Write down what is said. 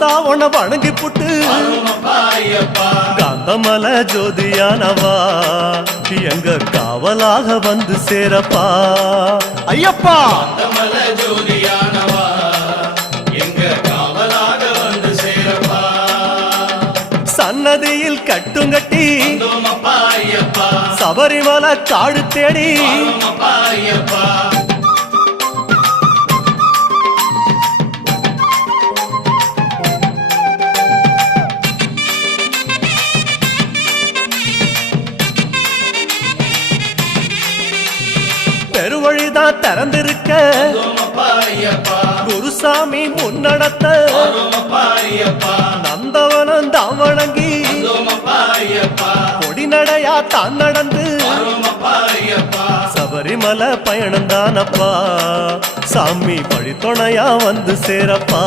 சாஸ்தா உன வணங்கி புட்டு காந்தமல ஜோதியானவா எங்க காவலாக வந்து சேரப்பா ஐயப்பா ஜோதியானவா எங்க காவலாக வந்து சேரப்பா சன்னதியில் கட்டுங்கட்டி ஐயப்பா சபரிமலை காடு தேடி ஐயப்பா பெருவழிதான் திறந்திருக்க குருசாமி முன்னடத்த நந்தவனம் தான் வணங்கி கொடிநடையா தான் நடந்து சபரிமலை பயணம் தானப்பா சாமி வழித்துணையா வந்து சேரப்பா